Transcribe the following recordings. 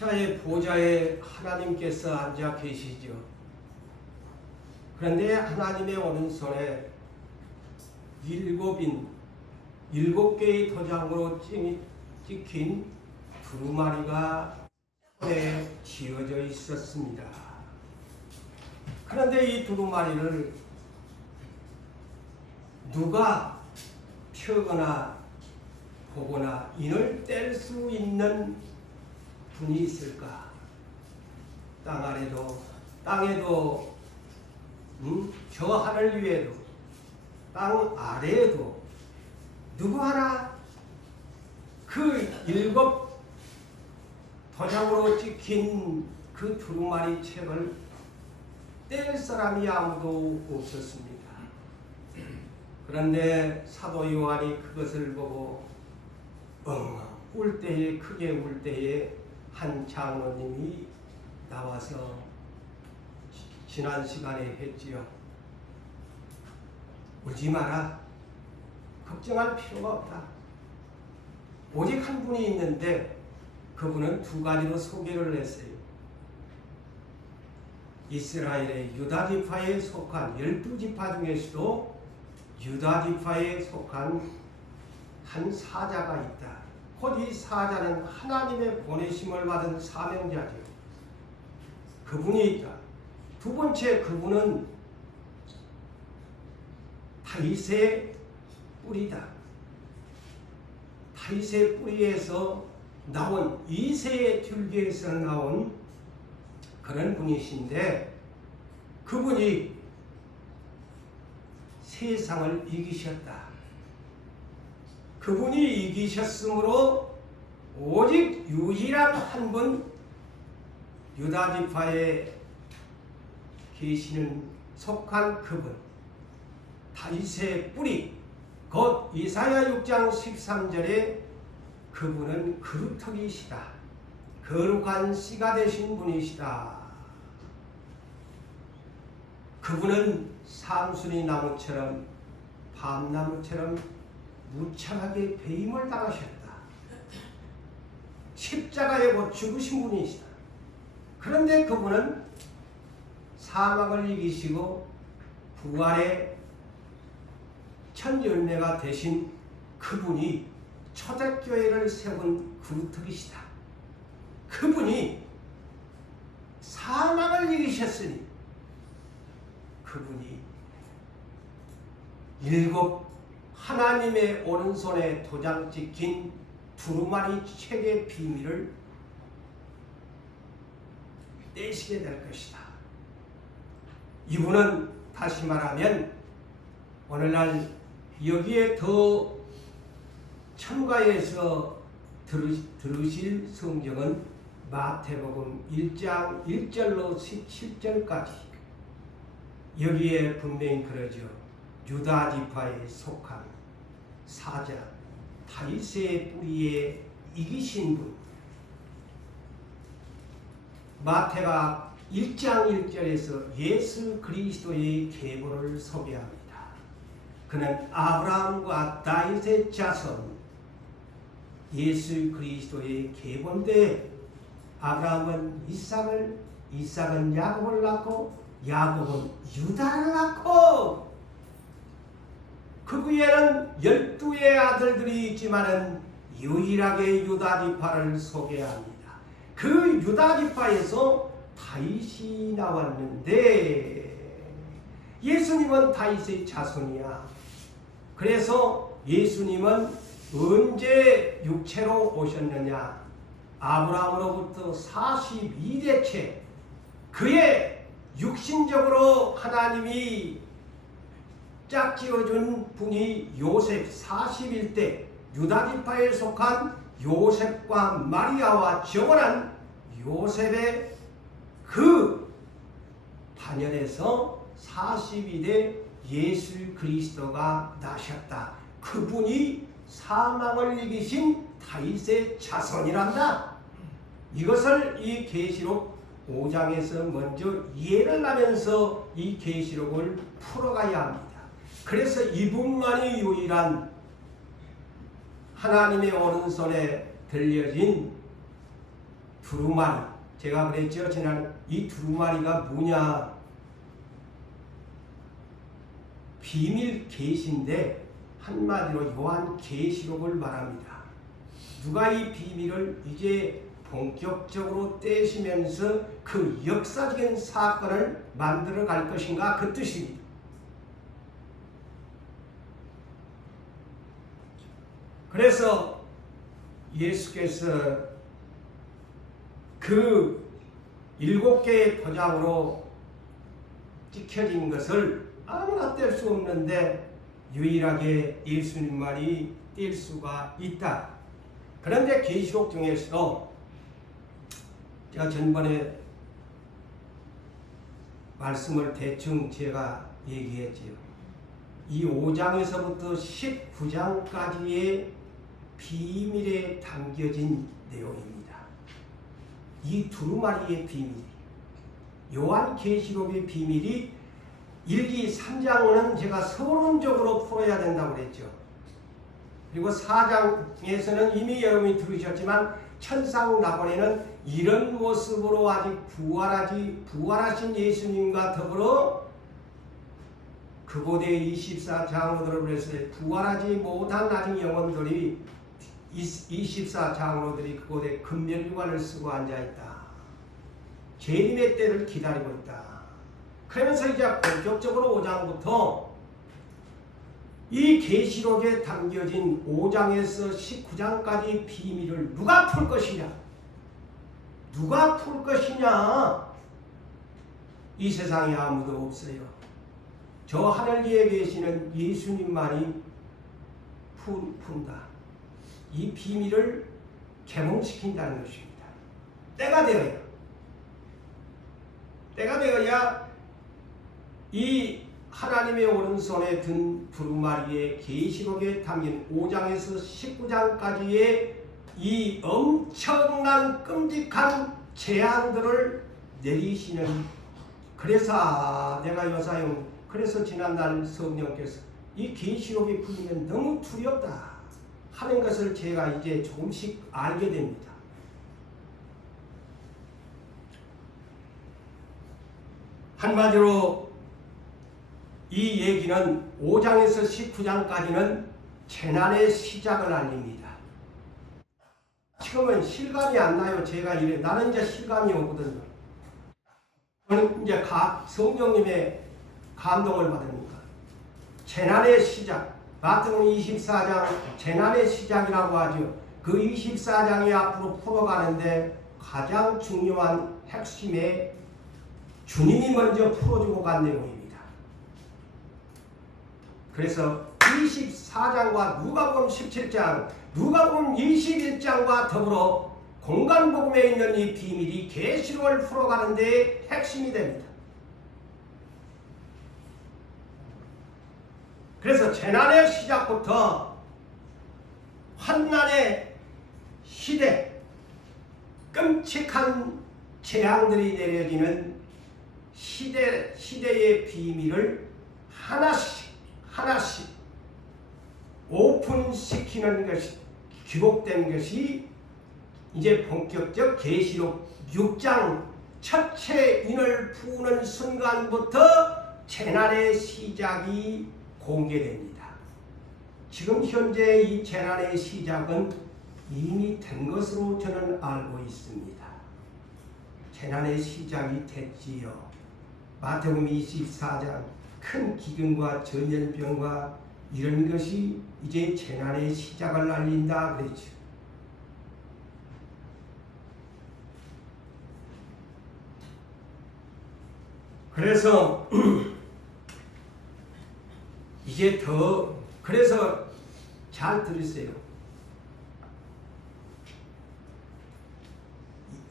십자의 보좌에 하나님께서 앉아 계시죠. 그런데 하나님의 오른손에 일곱 개의 도장으로 찍힌 두루마리가 손에 쥐어져 있었습니다. 그런데 이 두루마리를 누가 펴거나 보거나 인을 뗄 수 있는 분이 있을까? 땅에도 저 하늘 위에도 땅 아래에도 누구 하나 그 일곱 도장으로 찍힌 그 두루마리 책을 뗄 사람이 아무도 없었습니다. 그런데 사도 요한이 그것을 보고 크게 울 때에 한 장로님이 나와서 지난 시간에 했지요. 울지 마라. 걱정할 필요가 없다. 오직 한 분이 있는데 그분은 두 가지로 소개를 했어요. 이스라엘의 유다 지파에 속한 12지파 중에서도 유다 지파에 속한 한 사자가 있다. 곧 이 사자는 하나님의 보내심을 받은 사명자죠. 그분이 있다. 두 번째, 그분은 다윗의 뿌리다. 다윗의 뿌리에서 나온 이새의 줄기에서 나온 그런 분이신데 그분이 세상을 이기셨다. 그분이 이기셨으므로 오직 유일한 한 분 유다 지파에 계시는 속한 그분 다윗의 뿌리 곧 이사야 6장 13절에 그분은 그루터기시다. 거룩한 씨가 되신 분이시다. 그분은 상수리 나무처럼 밤나무처럼 무참하게 배임을 당하셨다. 십자가에 못 죽으신 분이시다. 그런데 그분은 사망을 이기시고 부활의 첫 열매가 되신 그분이 초대교회를 세운 그루터기시다. 그분이 사망을 이기셨으니 그분이 일곱 하나님의 오른손에 도장 찍힌 두루마리 책의 비밀을 떼시게 될 것이다. 이분은 다시 말하면 오늘날 여기에 더 첨가해서 들으실 성경은 마태복음 1장 1절로 17절까지 여기에 분명히 그러죠. 유다 지파에 속한 사자 다윗의 뿌리에 이기신 분. 마태가 1장 1절에서 예수 그리스도의 계보를 소개합니다. 그는 아브라함과 다윗의 자손 예수 그리스도의 계보인데 아브라함은 이삭은 야곱을 낳고 야곱은 유다를 낳고 그 위에는 12의 아들들이 있지만은 유일하게 유다 지파를 소개합니다. 그 유다 지파에서 다윗이 나왔는데 예수님은 다윗의 자손이야. 그래서 예수님은 언제 육체로 오셨느냐? 아브라함으로부터 42대째 그의 육신적으로 하나님이 짝지어준 분이 요셉 41대 유다 지파에 속한 요셉과 마리아와 정원한 요셉의 그 반열에서 42대 예수 그리스도가 나셨다. 그분이 사망을 이기신 다윗의 자손이란다. 이것을 이 계시록 5장에서 먼저 이해를 하면서 이 계시록을 풀어가야 합니다. 그래서 이분만이 유일한 하나님의 오른손에 들려진 두루마리. 제가 그랬죠. 지난 이 두루마리가 뭐냐? 비밀 계시인데 한마디로 요한 계시록을 말합니다. 누가 이 비밀을 이제 본격적으로 떼시면서 그 역사적인 사건을 만들어 갈 것인가 그 뜻입니다. 그래서 예수께서 그 7개의 도장으로 찍혀진 것을 아무나 뗄 수 없는데 유일하게 예수님만이 뗄 수가 있다. 그런데 계시록 중에서도 제가 전번에 말씀을 대충 제가 얘기했지요. 이 5장에서부터 19장까지의 비밀에 담겨진 내용입니다. 이 두루마리의 비밀, 요한계시록의 비밀이 1, 2, 3장은 제가 서론적으로 풀어야 된다고 그랬죠. 그리고 4장에서는 이미 여러분이 들으셨지만 천상낙원에는 이런 모습으로 아직 부활하신 예수님과 더불어 그곳에 24장로들을 그래서 부활하지 못한 아직 영혼들이 24장로들이 그곳에 금멸관을 쓰고 앉아있다. 재림의 때를 기다리고 있다. 그러면서 이제 본격적으로 5장부터 이 계시록에 담겨진 5장에서 19장까지 비밀을 누가 풀 것이냐? 누가 풀 것이냐? 이 세상에 아무도 없어요. 저 하늘 위에 계시는 예수님만이 푼다. 이 비밀을 개몽시킨다는 것입니다. 때가 되어야 이 하나님의 오른손에 든 두루마리의 계시록에 담긴 5장에서 19장까지의 이 엄청난 끔찍한 재앙들을 내리시는, 그래서 내가 여사용, 그래서 지난날 성령께서 이 계시록이 풀리면 너무 두렵다 하는 것을 제가 이제 조금씩 알게 됩니다. 한마디로 이 얘기는 5장에서 19장까지는 재난의 시작을 알립니다. 지금은 실감이 안 나요. 제가 이래 나는 이제 실감이 오거든요. 저는 이제 성령님의 감동을 받으니까 재난의 시작, 마태복음 24장 재난의 시작이라고 하죠. 그 24장이 앞으로 풀어가는데 가장 중요한 핵심에 주님이 먼저 풀어주고 간 내용입니다. 그래서 24장과 누가복음 17장, 누가복음 21장과 더불어 공간복음에 있는 이 비밀이 계시록을 풀어가는 데 핵심이 됩니다. 그래서 재난의 시작부터 환난의 시대, 끔찍한 재앙들이 내려지는 시대의 비밀을 하나씩 오픈시키는 것이, 기록된 것이 이제 본격적 계시록 6장 첫째 인을 부는 순간부터 재난의 시작이 공개됩니다. 지금 현재 이 재난의 시작은 이미 된 것으로 저는 알고 있습니다. 재난의 시작이 됐지요. 마태복음 24장 큰 기근과 전염병과 이런 것이 이제 재난의 시작을 알린다 그랬죠. 그래서 이제 그래서 잘 들으세요.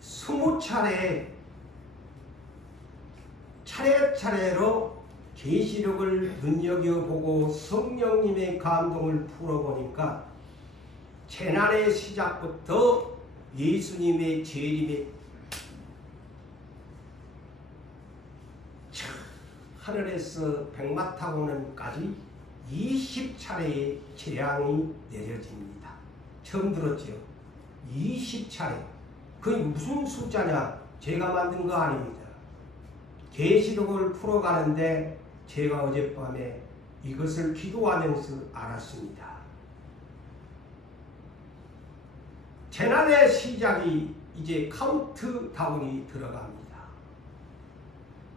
20차례 차례차례로 계시록을 눈여겨보고 성령님의 감동을 풀어보니까 재난의 시작부터 예수님의 재림의 하늘에서 백마 타고 오는까지 20차례의 재앙이 내려집니다. 처음 들었죠? 20차례. 그게 무슨 숫자냐? 제가 만든 거 아닙니다. 계시록을 풀어가는데 제가 어젯밤에 이것을 기도하면서 알았습니다. 재난의 시작이 이제 카운트다운이 들어갑니다.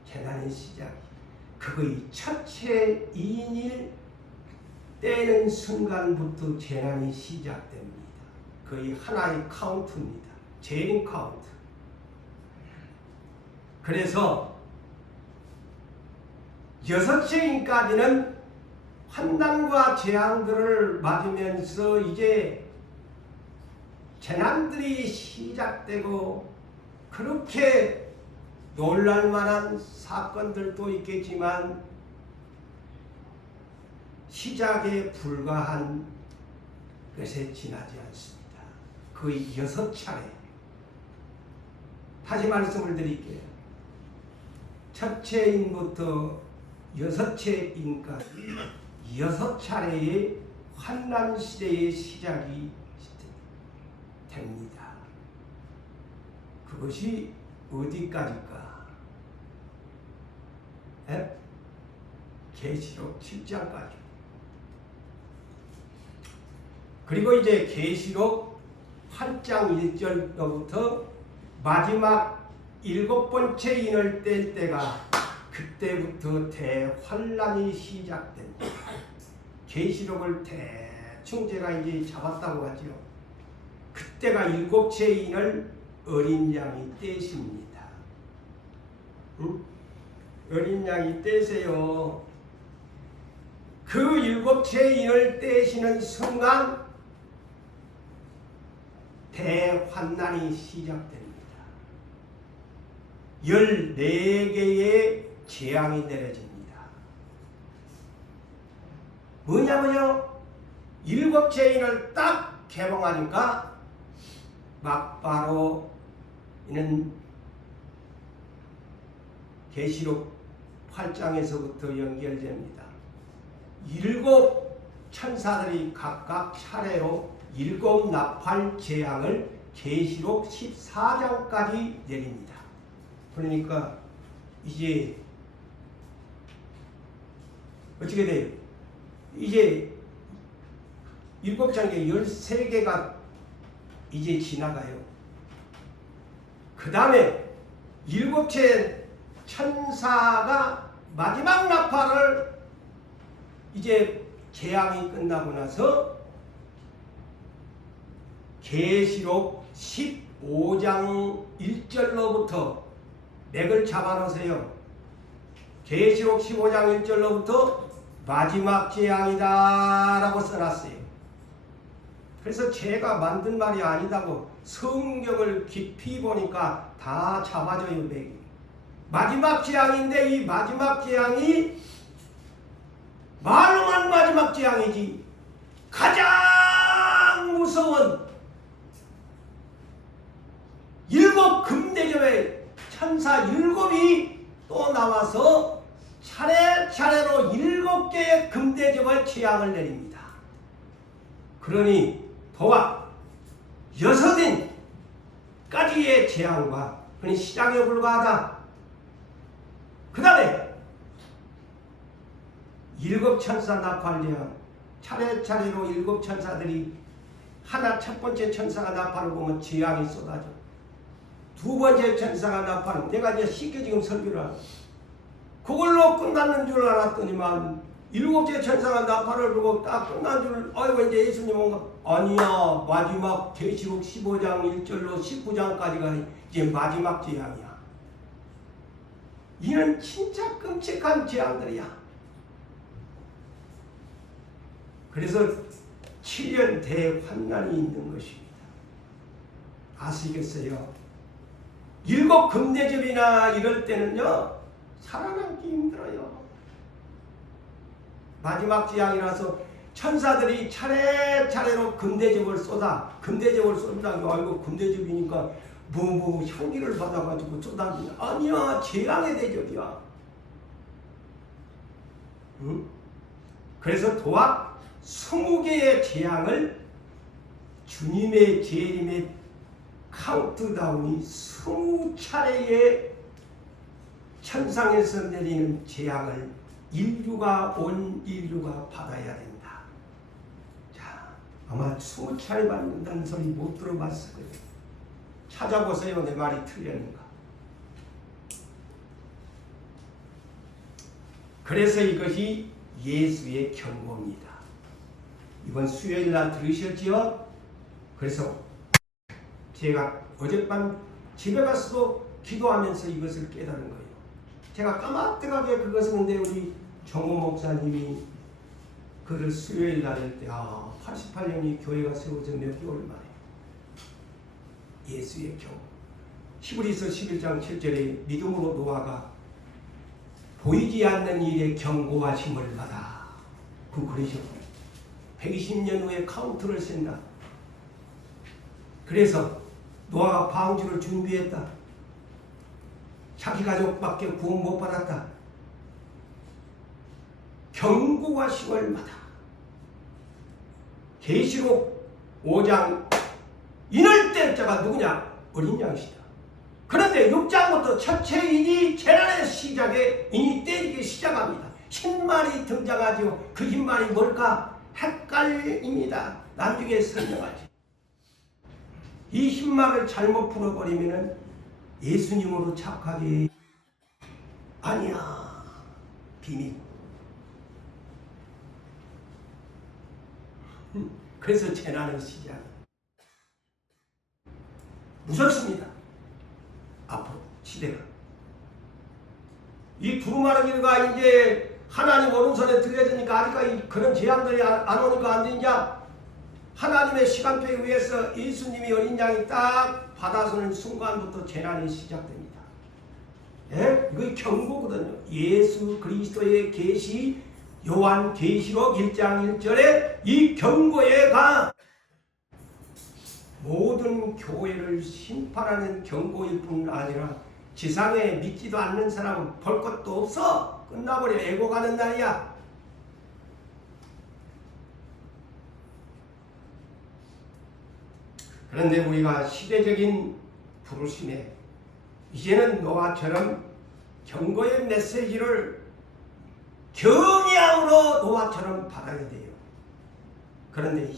재난의 시작. 그거의 첫째 2일 떼는 순간부터 재난이 시작됩니다. 거의 하나의 카운트입니다. 재림 카운트. 그래서 6시인까지는 환난과 재앙들을 맞으면서 이제 재난들이 시작되고 그렇게 놀랄만한 사건들도 있겠지만 시작에 불과한 것에 지나지 않습니다. 거의 6차례. 다시 말씀을 드릴게요. 첫째 인부터 6째 인까지 6차례의 환난 시대의 시작이 됩니다. 그것이 어디까지일까? 계시록 7장까지. 그리고 이제 계시록 8장 1절부터 마지막 7번째 인을 뗄 때가 그때부터 대환란이 시작됩니다. 계시록을 대충 제가 이제 잡았다고 하죠. 그때가 7채 인을 어린 양이 떼십니다. 응? 어린 양이 떼세요. 그 7채 인을 떼시는 순간 대환난이 시작됩니다. 14개의 재앙이 내려집니다. 뭐냐면요, 7채 인을 딱 개봉하니까 막바로 이는 계시록 8장에서부터 연결됩니다. 7 천사들이 각각 차례로 7 나팔 재앙을 계시록 14장까지 내립니다. 그러니까 이제 어떻게 돼요? 이제 7장에 13개가 이제 지나가요. 그 다음에 7채 천사가 마지막 나팔을 이제 재앙이 끝나고 나서 계시록 15장 1절로부터 맥을 잡아놓으세요. 계시록 15장 1절로부터 마지막 재앙이다 라고 써놨어요. 그래서 제가 만든 말이 아니다고 성경을 깊이 보니까 다 잡아줘요. 맥이. 마지막 재앙인데 이 마지막 재앙이 말로만 마지막 재앙이지 가장 무서운 7 금대접의 천사 7이 또 나와서 차례차례로 7개의 금대접의 재앙을 내립니다. 그러니 도와 6인까지의 재앙과 그러니 시작에 불과하다. 그 다음에 7 천사 나팔 재앙 차례차례로 7 천사들이 하나 첫 번째 천사가 나팔을 보면 재앙이 쏟아져. 두 번째 천사가 나팔을 내가 이제 쉽게 지금 설교를 하고 그걸로 끝났는 줄 알았더니만 7째 천사가 나팔을 보고 딱 끝난 줄 아이고 이제 예수님 온가 아니야. 마지막 계시록 15장 1절로 19장까지가 이제 마지막 재앙이야. 이는 진짜 끔찍한 재앙들이야. 그래서 7년 대환난이 있는 것입니다. 아시겠어요? 7 금대접이나 이럴 때는요 살아남기 힘들어요. 마지막 재앙이라서 천사들이 차례차례로 금대접을 쏟아. 금대접을 쏟는다고 아이고 금대접이니까 뭐 향기를 받아가지고 쏟아지냐. 아니야. 재앙의 대접이야. 응? 그래서 도합 20개의 재앙을 주님의 재림의 카운트다운이 20차례의 천상에서 내리는 재앙을 온 인류가 받아야 된다. 자, 아마 20차례 받는다는 소리 못 들어봤을 거예요. 찾아보세요. 내 말이 틀렸는가. 그래서 이것이 예수의 경고입니다. 이번 수요일 날 들으셨지요? 그래서 제가 어젯밤 집에 가서도 기도하면서 이것을 깨달은 거예요. 제가 까마득하게 그것을 근데 우리 정호 목사님이 그를 수요일 날 할 때 88년이 교회가 세워져 몇 개월 만에 예수의 경고. 히브리서 11장 7절에 믿음으로 노아가 보이지 않는 일에 경고하심을 받아. 그러셨고 120년 후에 카운트를 센다. 그래서 노아가 방주를 준비했다. 자기 가족밖에 구원 못 받았다. 경고하심을 받아. 계시록 5장 인을 뗄 자가 누구냐? 어린 양이시다. 그런데 6장부터 첫째 인이 재난의 시작에 인이 때리기 시작합니다. 흰말이 등장하죠. 그 흰말이 뭘까? 헷갈립니다. 나중에 설명하지. 이 흰말을 잘못 풀어버리면 예수님으로 착하게 아니야. 비밀. 그래서 재난의 시작. 무섭습니다. 앞으로 시대가. 이 두루마리 길가 이제 하나님 오른손에 들려지니까 아직까지 그런 재앙들이 안 오니까 안 되냐? 하나님의 시간표에 의해서 예수님이 어린 양이 딱 받아서는 순간부터 재난이 시작됩니다. 예? 이거 경고거든요. 예수 그리스도의 계시 요한 계시록 1장 1절에 이 경고에가 모든 교회를 심판하는 경고일 뿐 아니라 지상에 믿지도 않는 사람은 볼 것도 없어. 끝나버려. 애고 가는 날이야. 그런데 우리가 시대적인 부르심에 이제는 노아처럼 경고의 메시지를 경향으로 노아처럼 받아야 돼요. 그런데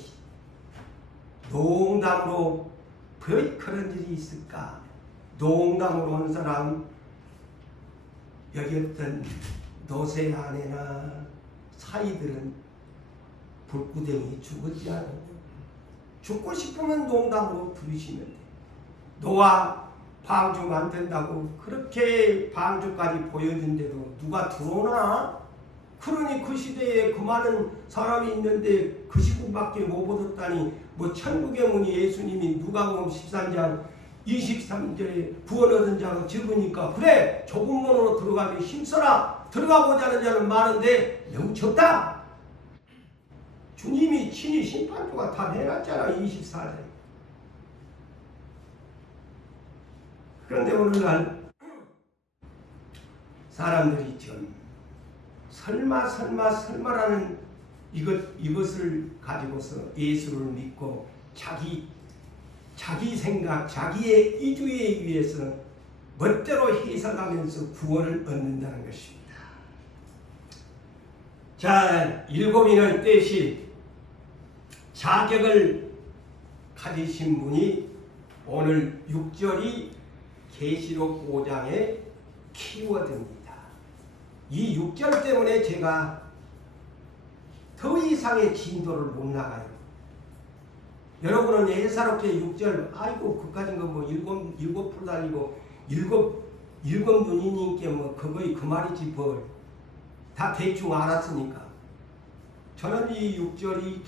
농담으로 왜 그런 일이 있을까? 농담으로 온 사람 여기 어떤 노세 아내나 사이들은 불구덩이 죽었지 않아요. 죽고 싶으면 농담으로 들으시면 돼요. 노아 방주 만든다고 그렇게 방주까지 보여준데도 누가 들어오나? 그러니 그 시대에 그 많은 사람이 있는데 그 시국밖에 못 얻었다니 뭐 천국의 문이 예수님이 누가복음 13장 23절에 구원 얻은 자가 적으니까 그래 좁은 문으로 들어가기 힘써라. 들어가보자는 자는 많은데 너무 적다. 주님이 친히 심판주가 다 해놨잖아. 24절. 그런데 오늘날 사람들이 좀 설마라는 이것을 가지고서 예수를 믿고 자기 생각, 자기의 이주에 의해서 멋대로 해석하면서 구원을 얻는다는 것입니다. 자, 일곱인을 떼실 자격을 가지신 분이 오늘 6절이 계시록 5장의 키워드입니다. 이 6절 때문에 제가 더 이상의 진도를 못 나가요. 여러분은 예사롭게 6절 아이고 그까진 거 뭐 일곱 풀 달리고 일곱 눈이니까 뭐 그거이 그 말이지 뭘 다 대충 알았으니까. 저는 이 6절이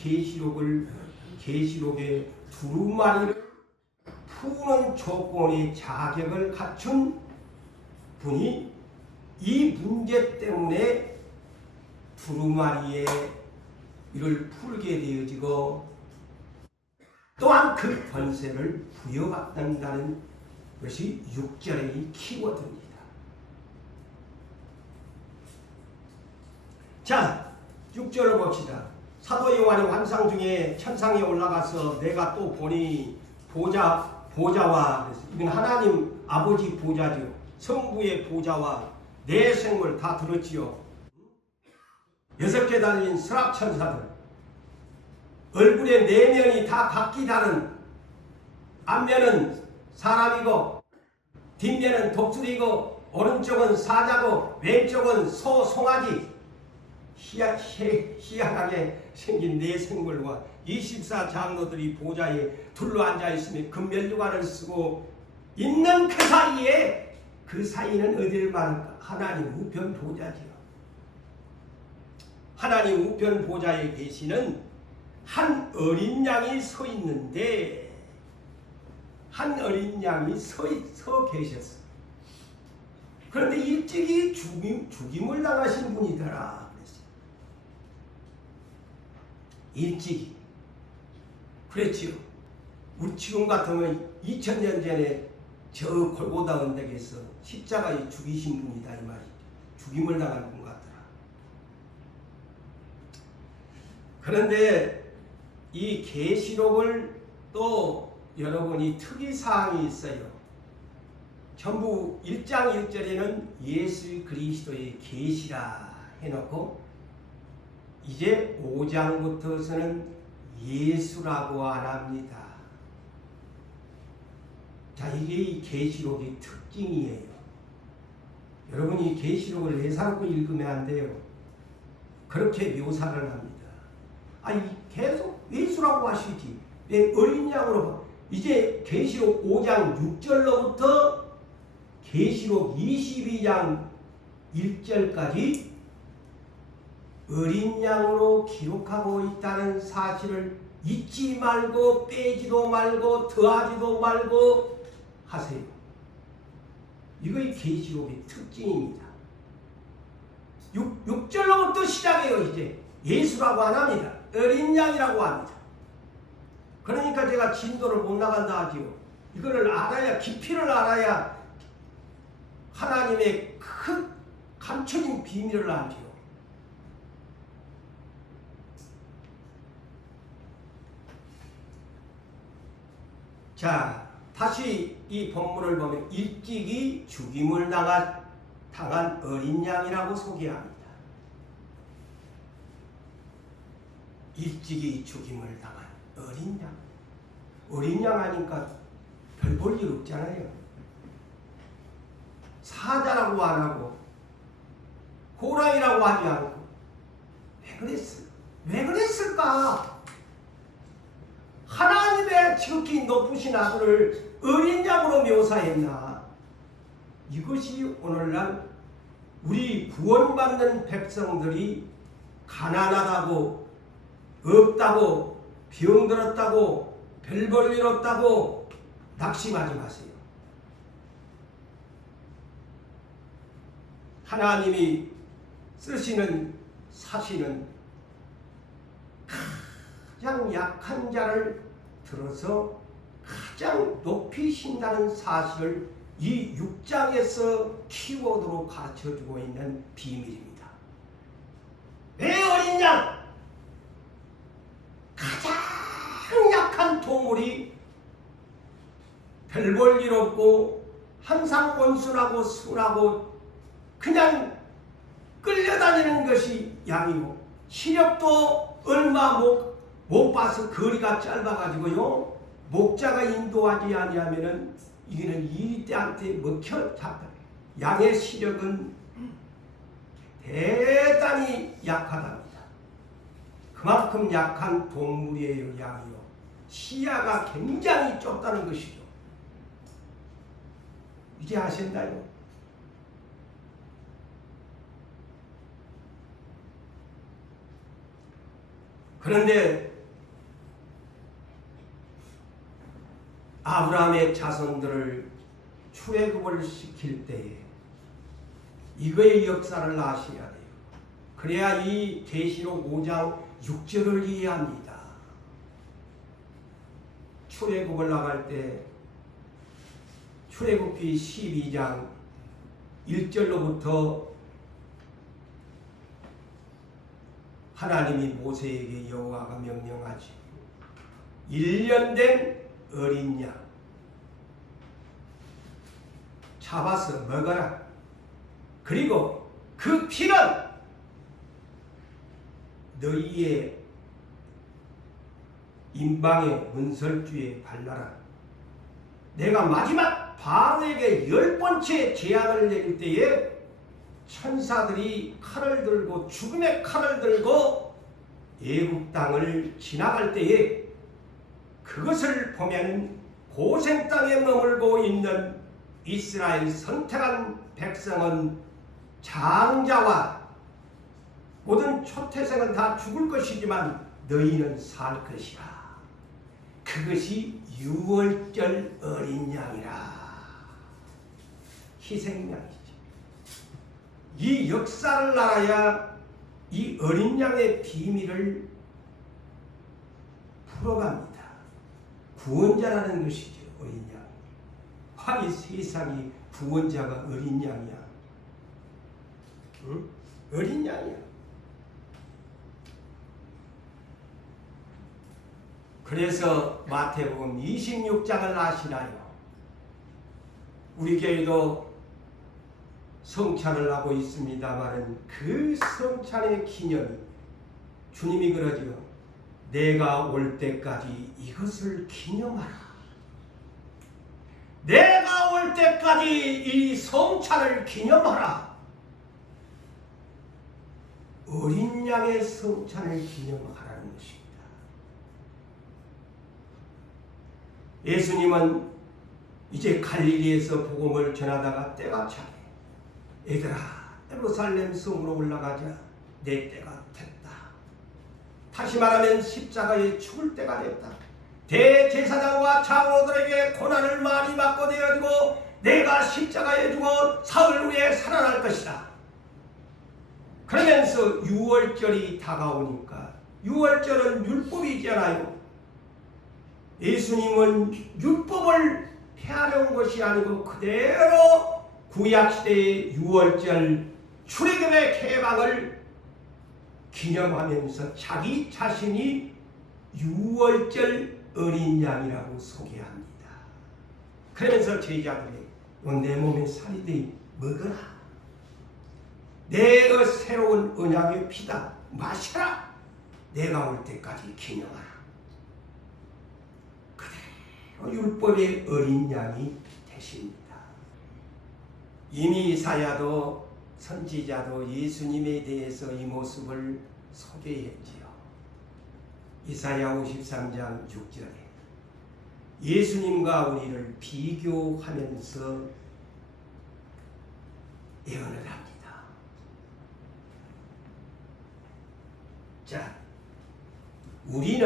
계시록의 두루마리를 푸는 조건의 자격을 갖춘 분이 이 문제 때문에 두루마리에 이를 풀게 되어지고 또한 그 권세를 부여받는다는 것이 6절의 키워드입니다. 자, 6절을 봅시다. 사도 요한이 환상 중에 천상에 올라가서 내가 또 보니 보자 보좌와, 이건 하나님 아버지 보좌죠. 성부의 보좌와 내 생물 다 들었지요. 6개 달린 수락천사들, 얼굴의 내면이 다 각기 다른, 앞면은 사람이고 뒷면은 독수리고 오른쪽은 사자고 왼쪽은 소, 송아지, 희한하게 생긴 네 생물과 24장로들이 보좌에 둘러앉아 있으며 금면류관을 쓰고 있는 그 사이에, 그 사이는 어디를 말할까? 하나님 우편 보좌지요. 하나님 우편 보좌에 계시는 한 어린 양이 서 있는데, 한 어린 양이 서 계셨어. 그런데 일찍이 죽임을 당하신 분이더라. 그랬어요. 일찍이. 그랬지요. 우리 지금 같으면 2000년 전에 저 골고다 언덕에서 십자가에 죽이신 분이다 이 말이죠. 죽임을 당한 분 같더라. 그런데 이 계시록을 또 여러분이 특이사항이 있어요. 전부 1장 1절에는 예수 그리스도의 계시라 해놓고 이제 5장부터서는 예수라고 안 합니다. 자, 이게 이 계시록의 특징이에요. 여러분이 계시록을 예사롭고 읽으면 안 돼요. 그렇게 묘사를 합니다. 아니 계속 예수라고 하시지 왜 어린 양으로. 이제 계시록 5장 6절로부터 계시록 22장 1절까지 어린 양으로 기록하고 있다는 사실을 잊지 말고 빼지도 말고 더하지도 말고 하세요. 이거의 계시록의 특징입니다. 6절로부터 시작해요. 이제 예수라고 안 합니다. 어린 양이라고 합니다. 그러니까 제가 진도를 못 나간다 하지요. 이거를 알아야, 깊이를 알아야 하나님의 큰 감춰진 비밀을 알지요. 자, 다시 이 본문을 보면 일찍이 죽임을 당한 어린 양이라고 소개합니다. 일찍이 죽임을 당한 어린 양. 어린 양 하니까 별 볼 일 없잖아요. 사자라고 안 하고 호랑이라고 하지 않고 왜 그랬을까? 하나님의 지극히 높으신 아들을 어린 양으로 묘사했나? 이것이 오늘날 우리 구원받는 백성들이 가난하다고, 없다고, 병들었다고, 별 볼 일 없다고 낙심하지 마세요. 하나님이 쓰시는 사실은 가장 약한 자를 들어서 가장 높이신다는 사실을 이 6장에서 키워드로 가르쳐주고 있는 비밀입니다. 왜 어린 양? 가장 약한 동물이 별 볼 일 없고 항상 온순하고 순하고 그냥 끌려다니는 것이 양이고, 시력도 얼마 못 봐서 거리가 짧아가지고요, 목자가 인도하지 아니하면은 이거는 이때한테 먹혀 잡다. 양의 시력은 대단히 약하답니다. 그만큼 약한 동물이에요, 양이요. 시야가 굉장히 좁다는 것이죠. 이제 아셨나요? 그런데 아브라함의 자손들을 출애굽을 시킬 때에 이거의 역사를 아셔야 돼요. 그래야 이 계시록 5장 6절을 이해합니다. 출애굽을 나갈 때 출애굽기 12장 1절로부터 하나님이 모세에게 여호와가 명령하지, 1년 된 어린 양, 잡아서 먹어라. 그리고 그 피는 너희의 임방의 문설주에 발라라. 내가 마지막 바로에게 10번째 재앙을 내릴 때에 천사들이 칼을 들고 죽음의 칼을 들고 애국 땅을 지나갈 때에 그것을 보면 고생 땅에 머물고 있는 이스라엘 선택한 백성은 장자와 모든 초태생은 다 죽을 것이지만 너희는 살 것이라. 그것이 유월절 어린 양이라. 희생양이지. 이 역사를 알아야 이 어린 양의 비밀을 풀어갑니다. 구원자라는 것이죠. 어린 양. 이 세상이 구원자가 어린 양이야. 응? 어린 양이야. 그래서 마태복음 26장을 아시나요? 우리 교회도 성찬을 하고 있습니다만 그 성찬의 기념이 주님이 그러죠. 내가 올 때까지 이것을 기념하라. 내가 올 때까지 이 성찬을 기념하라. 어린 양의 성찬을 기념하라는 것입니다. 예수님은 이제 갈릴리에서 복음을 전하다가 때가 차게 얘들아 예루살렘 성으로 올라가자. 내 때가 됐다. 다시 말하면 십자가에 죽을 때가 됐다. 대제사장과 장로들에게 고난을 많이 받고 되어지고 내가 십자가에 죽어 사흘 후에 살아날 것이다. 그러면서 유월절이 다가오니까 유월절은 율법이잖아요. 예수님은 율법을 폐하려는 것이 아니고 그대로 구약시대의 유월절 출애굽의 개방을 기념하면서 자기 자신이 유월절 어린 양이라고 소개합니다. 그러면서 제자들이 내 몸에 살이 되이 먹어라. 내 새로운 언약의 피다. 마셔라. 내가 올 때까지 기념하라. 그대로 율법의 어린 양이 되십니다. 이미 이사야도 선지자도 예수님에 대해서 이 모습을 소개했지요. 이사야 53장 6절에 예수님과 우리를 비교하면서 예언을 합니다. 자, 우리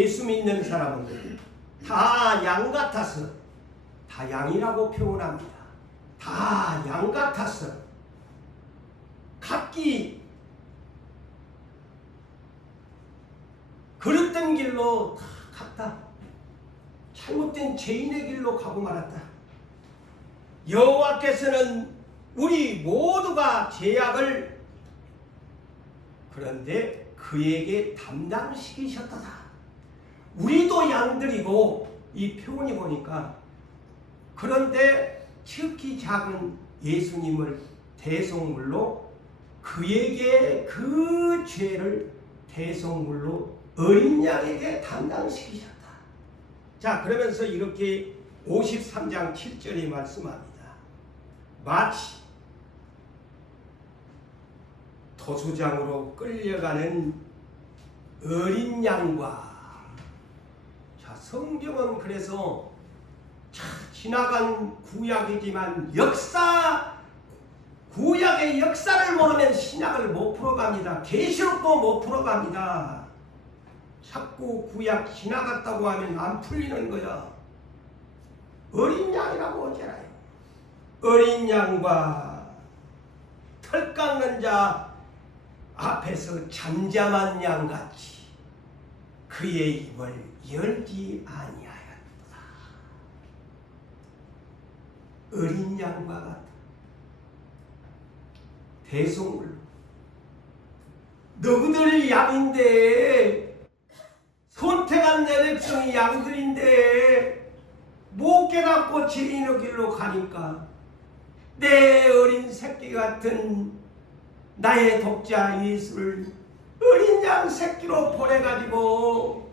예수 믿는 사람은 다 양 같아서, 다 양이라고 표현합니다. 다 양 같아서 각기 그릇된 길로 다 갔다. 잘못된 죄인의 길로 가고 말았다. 여호와께서는 우리 모두가 죄악을 그런데 그에게 담당시키셨다. 우리도 양들이고 이 표현이 보니까 그런데 지극히 작은 예수님을 대속물로 그에게 그 죄를 대속물로 어린 양에게 담당시키셨다. 자, 그러면서 이렇게 53장 7절에 말씀합니다. 마치 도수장으로 끌려가는 어린 양과, 자, 성경은 그래서 지나간 구약이지만 구약의 역사를 모르면 신약을 못 풀어갑니다. 계시록도 못 풀어갑니다. 자꾸 구약 지나갔다고 하면 안 풀리는 거야. 어린 양이라고 하잖아요. 어린 양과 털 깎는 자 앞에서 잠잠한 양같이 그의 입을 열지 아니하였다. 어린 양과 같다. 대속물로 너희들이 양인데, 선택한 내 백성이 양들인데 못 깨닫고 죄인의 길로 가니까 내 어린 새끼 같은 나의 독자 예수를 어린 양 새끼로 보내가지고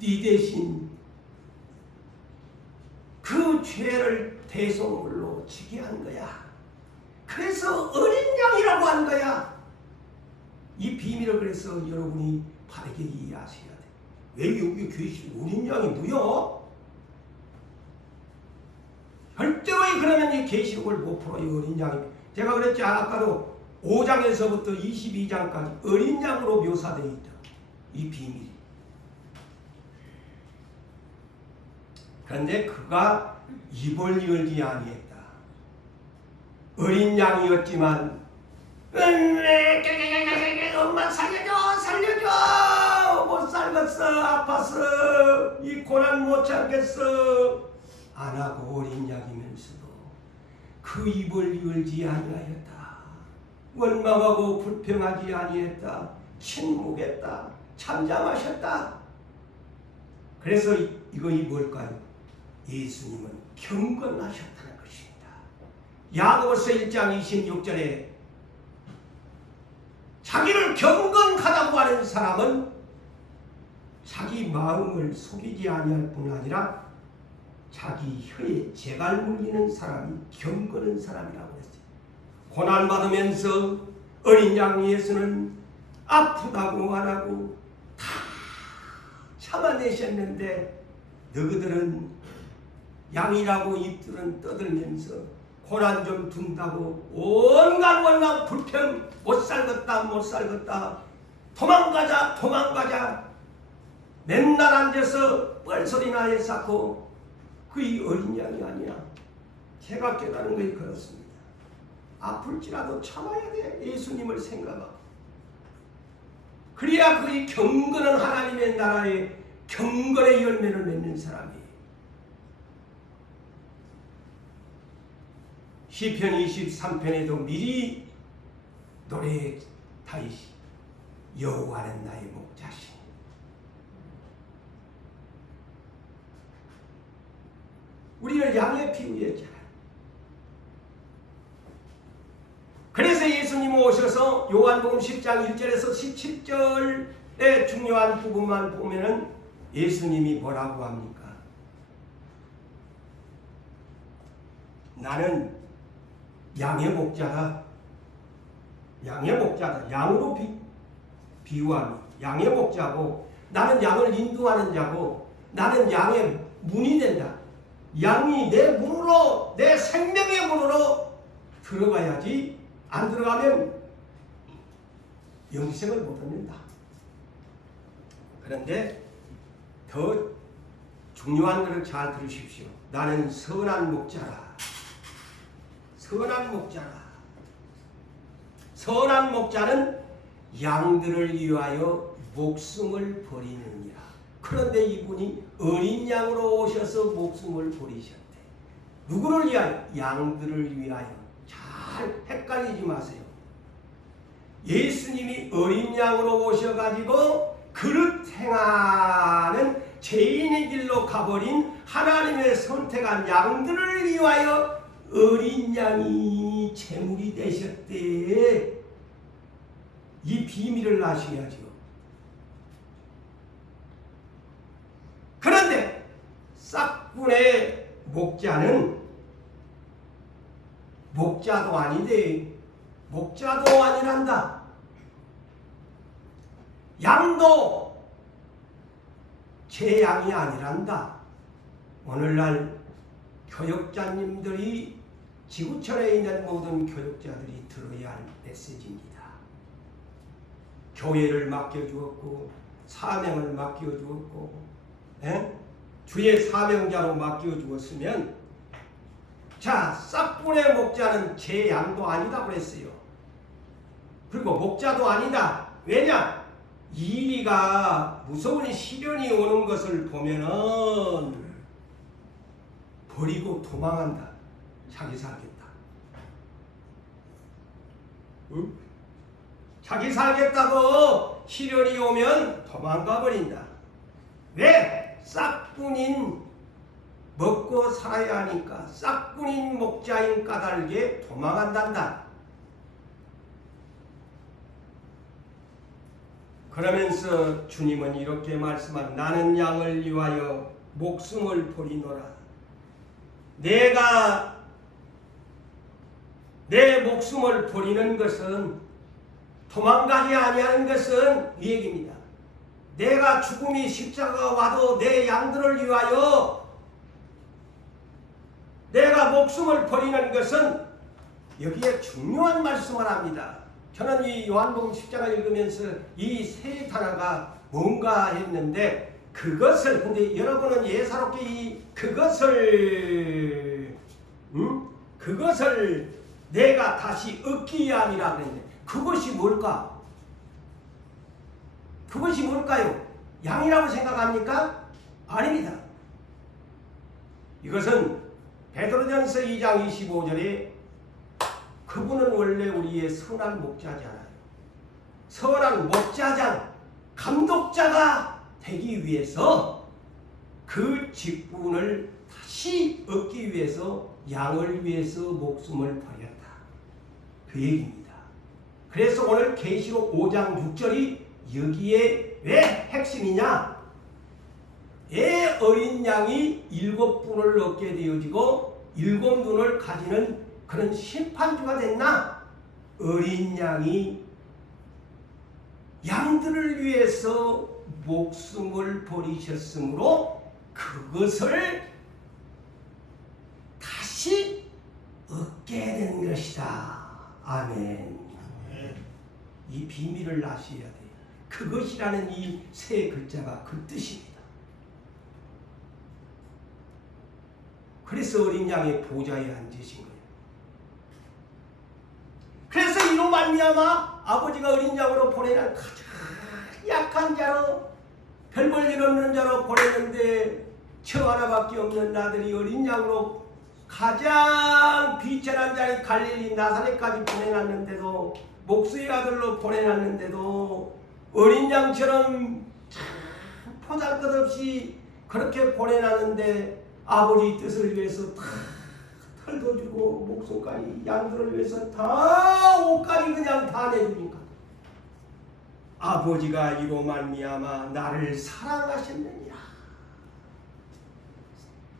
네 대신 그 죄를 대속물로 지게 한 거야. 그래서 어린 양이라고 한 거야. 이 비밀을 그래서 여러분이 바르게 이해하셔야 돼. 왜 여기 계시 어린 양이 뭐야? 절대로 그러면 이 계시록을 못 풀어요. 어린 양이. 제가 그랬지 아까도 5장에서부터 22장까지 어린 양으로 묘사되어 있다. 이 비밀이. 그런데 그가 입을 열지 아니했다. 어린 양이었지만 엄마 살려줘 살려줘 못 살겠어 아팠어 이 고난 못 참겠어 안 하고 어린 양이면서도 그 입을 열지 아니하였다. 원망하고 불평하지 아니했다. 침묵했다. 잠잠하셨다. 그래서 이것이 뭘까요? 예수님은 경건하셨다는 것입니다. 야고보서 1장 26절에 자기를 경건하다고 하는 사람은 자기 마음을 속이지 아니할 뿐 아니라 자기 혀에 재갈 물리는 사람이 경건한 사람이라고 했어요. 고난받으면서 어린 양 예수는 아프다고 안 하고 다 참아내셨는데 너희들은 양이라고 입들은 떠들면서 고난 좀 둔다고 온갖 불평 못 살겠다 도망가자 맨날 앉아서 뻘소리나 해쌓고 그이 어린 양이 아니야. 제가 깨달은 것이 그렇습니다. 아플지라도 참아야 돼. 예수님을 생각하고 그래야 그이 경건한 하나님의 나라에 경건의 열매를 맺는 사람이에요. 시편 23편에도 미리 노래에 다윗이 여호와는 나의 목자시니 우리를 양의 피 위했잖아요. 그래서 예수님이 오셔서 요한복음 10장 1절에서 17절의 중요한 부분만 보면은 예수님이 뭐라고 합니까? 나는 양의 목자다. 양의 목자다. 양으로 비유하니 양의 목자고 나는 양을 인도하는 자고 나는 양의 문이 된다. 양이 내 문으로 내 생명의 문으로 들어가야지 안 들어가면 영생을 못 얻는다. 그런데 더 중요한 것을 잘 들으십시오. 나는 선한 목자라. 선한 목자라. 선한 목자는 양들을 위하여 목숨을 버리느니라. 그런데 이분이 어린 양으로 오셔서 목숨을 버리셨대. 누구를 위하여? 양들을 위하여. 잘 헷갈리지 마세요. 예수님이 어린 양으로 오셔가지고 그릇 행하는 죄인의 길로 가버린 하나님의 선택한 양들을 위하여 어린 양이 제물이 되셨대. 이 비밀을 아셔야죠. 그런데 싹군의 목자는 목자도 아닌데 목자도 아니란다. 양도 제 양이 아니란다. 오늘날 교역자님들이 지구촌에 있는 모든 교역자들이 들어야 할 메시지입니다. 교회를 맡겨주었고 사명을 맡겨주었고 주의 사명자로 맡겨주었으면 자 싹군의 목자는 제 양도 아니다 그랬어요. 그리고 목자도 아니다. 왜냐? 이리가 무서운 시련이 오는 것을 보면은 버리고 도망한다. 자기 살겠다. 응? 자기 살겠다고 시련이 오면 도망가 버린다. 왜? 싹군인 먹고 살아야 하니까 싹군인 목자인 까닭에 도망한단다. 그러면서 주님은 이렇게 말씀한 나는 양을 위하여 목숨을 버리노라. 내가 내 목숨을 버리는 것은 도망가지 아니하는 것은 이 얘기입니다. 내가 죽음이 십자가가 와도 내 양들을 위하여 내가 목숨을 버리는 것은 여기에 중요한 말씀을 합니다. 저는 이 요한복음 10장을 읽으면서 이 세 단어가 뭔가 했는데 그것을 근데 여러분은 예사롭게 그것을 내가 다시 얻기 위함이라 그랬는데 그것이 뭘까? 그것이 뭘까요? 양이라고 생각합니까? 아닙니다. 이것은 베드로전서 2장 25절에 그분은 원래 우리의 선한 목자잖아요. 선한 목자장, 감독자가 되기 위해서 그 직분을 다시 얻기 위해서 양을 위해서 목숨을 버렸다. 그 얘기입니다. 그래서 오늘 계시록 5장 6절이 여기에 왜 핵심이냐? 왜 어린 양이 7뿔을 얻게 되어지고 7눈을 가지는 그런 심판주가 됐나? 어린 양이 양들을 위해서 목숨을 버리셨으므로 그것을 다시 얻게 된 것이다. 아멘. 이 비밀을 아셔야 돼요. 그것이라는 이 세 글자가 그 뜻입니다. 그래서 어린 양의 보좌에 앉으신 거예요. 그래서 이로 말미암아 아버지가 어린 양으로 보내는 가장 약한 자로 별 볼 일 없는 자로 보냈는데 저 하나밖에 없는 아들이 어린 양으로 가장 비천한 자리 갈릴리 나사렛까지 보내놨는데도 목수의 아들로 보내놨는데도 어린 양처럼 참 포잘것없이 그렇게 보내놨는데 아버지 뜻을 위해서 다 털도 주고 목숨까지 양들을 위해서 다 옷까지 그냥 다 내주니까 아버지가 이로 말미암아 나를 사랑하셨느니라.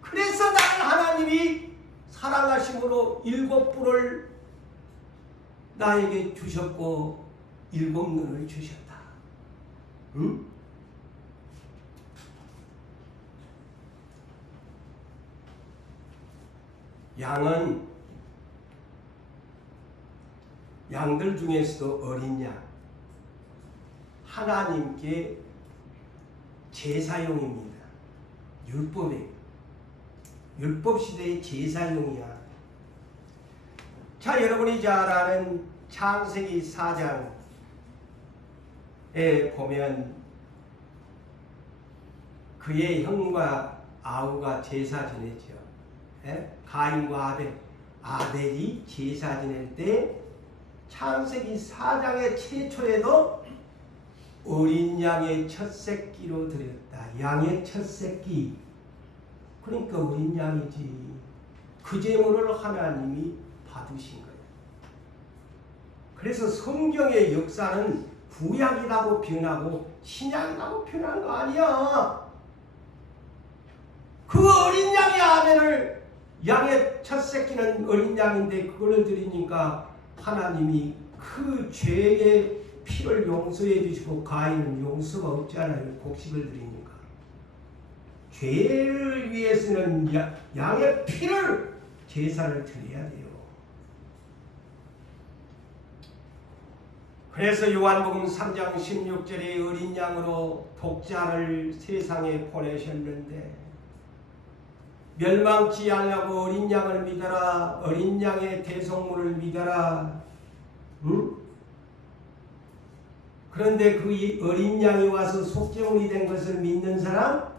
그래서 나를 하나님이 사랑하심으로 7뿔을 나에게 주셨고 7눈을 주셨다. 응? 양은 양들 중에서도 어린 양, 하나님께 제사용입니다. 율법 시대의 제사용이야. 자, 여러분이 잘 아는 창세기 4장에 보면 그의 형과 아우가 제사 지냈죠. 가인과 아벨이 제사 지낼 때 창세기 4장의 최초에도 어린 양의 첫 새끼로 드렸다. 양의 첫 새끼. 그러니까 어린 양이지. 그 제물을 하나님이 받으신 거예요. 그래서 성경의 역사는 구약이라고 표현하고 신약이라고 표현한 거 아니야. 그 어린 양의 아벨을 양의 첫 새끼는 어린 양인데 그걸 드리니까 하나님이 그 죄의 피를 용서해 주시고 가인은 용서가 없잖아요. 곡식을 드리니까. 죄를 위해서는 양의 피를 제사를 드려야 돼요. 그래서 요한복음 3장 16절에 어린 양으로 독자를 세상에 보내셨는데 멸망치 않으려고 어린 양을 믿어라. 어린 양의 대속물을 믿어라. 응? 그런데 그 어린 양이 와서 속죄물이 된 것을 믿는 사람,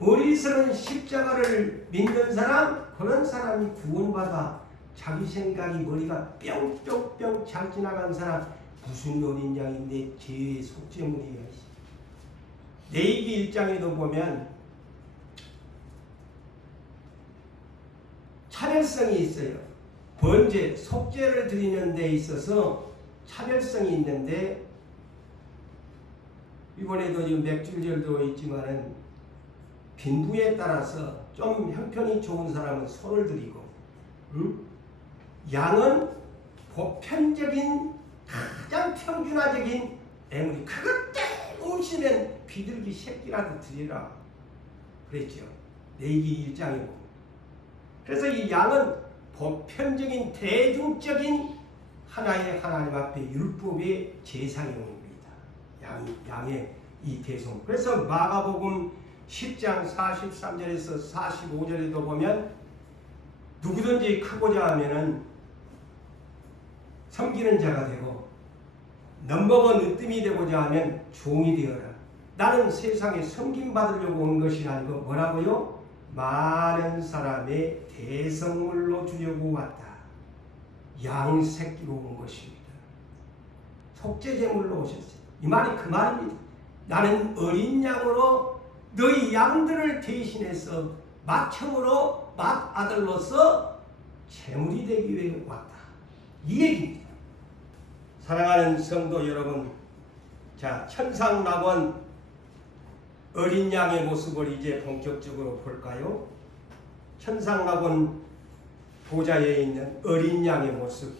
어리석은 십자가를 믿는 사람, 그런 사람이 구원받아. 자기 생각이 머리가 뿅뿅뿅 잘 지나간 사람, 무슨 어린 양인데 죄의 속죄물이야. 레위기 1장에도 보면 차별성이 있어요. 번제, 속죄를 드리는 데 있어서 차별성이 있는데 이번에도 지금 맥주절도 있지만은 빈부에 따라서 좀 형편이 좋은 사람은 소를 드리고, 양은 보편적인 가장 평균화적인 애물이 그것 때문이면 비둘기 새끼라도 드리라 그랬죠. 레위기 1장이고. 그래서 이 양은 보편적인 대중적인 하나의 하나님 앞에 율법의 제사용입니다. 양의 이 대송. 그래서 마가복음 10장 43절에서 45절에도 보면 누구든지 크고자 하면은 섬기는 자가 되고 넘버원 으뜸이 되고자 하면 종이 되어라. 나는 세상에 섬김받으려고 온 것이 아니고 뭐라고요? 많은 사람의 대성물로 주려고 왔다. 양 새끼로 온 것입니다. 속죄제물로 오셨어요. 이 말이 그 말입니다. 나는 어린 양으로 너희 양들을 대신해서 맏형으로 맏아들로서 제물이 되기 위해 왔다. 이 얘기입니다. 사랑하는 성도 여러분, 자, 천상낙원 어린 양의 모습을 이제 본격적으로 볼까요? 천상낙원 보좌에 있는 어린 양의 모습.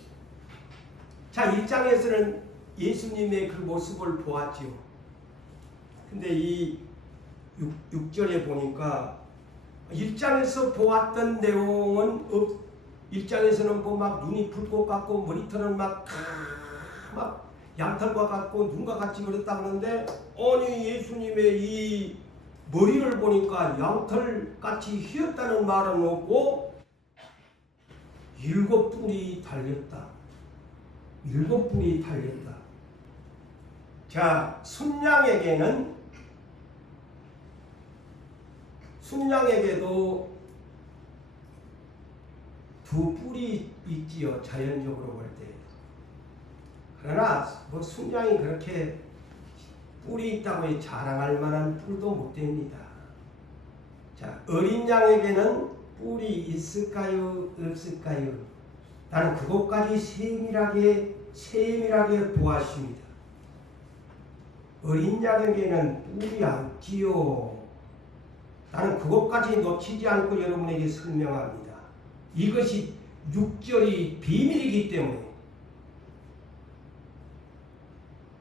자, 1장에서는 예수님의 그 모습을 보았지요. 근데 이 6절에 보니까 1장에서 보았던 내용은 1장에서는 뭐 막 눈이 붉고 같고 머리털은 막 양털과 같고 눈과 같이 그랬다 그러는데, 아니 예수님의 이 머리를 보니까 양털같이 휘었다는 말은 없고 7뿔이 달렸다. 7뿔이 달렸다. 자, 순양에게도 2뿔이 있지요. 자연적으로 볼 때. 그러나 뭐 순양이 그렇게 뿔이 있다고 자랑할 만한 뿔도 못 됩니다. 자, 어린 양에게는 뿔이 있을까요? 없을까요? 나는 그것까지 세밀하게 보았습니다. 어린 양에게는 뿔이 없지요. 나는 그것까지 놓치지 않고 여러분에게 설명합니다. 이것이 6절이 비밀이기 때문에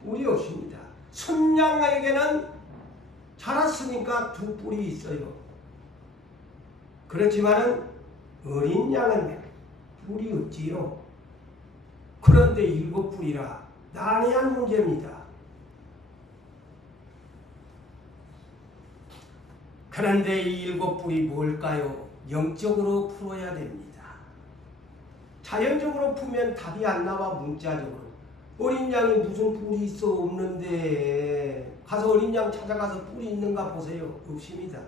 뿔이 없습니다. 순양에게는 자랐으니까 2뿔이 있어요. 그렇지만은 어린 양은 뿔이 없지요. 그런데 7뿔이라 난해한 문제입니다. 그런데 이 7뿔이 뭘까요? 영적으로 풀어야 됩니다. 자연적으로 풀면 답이 안 나와. 문자적으로 어린 양이 무슨 뿔이 있어? 없는데. 가서 어린 양 찾아가서 뿔이 있는가 보세요. 없습니다.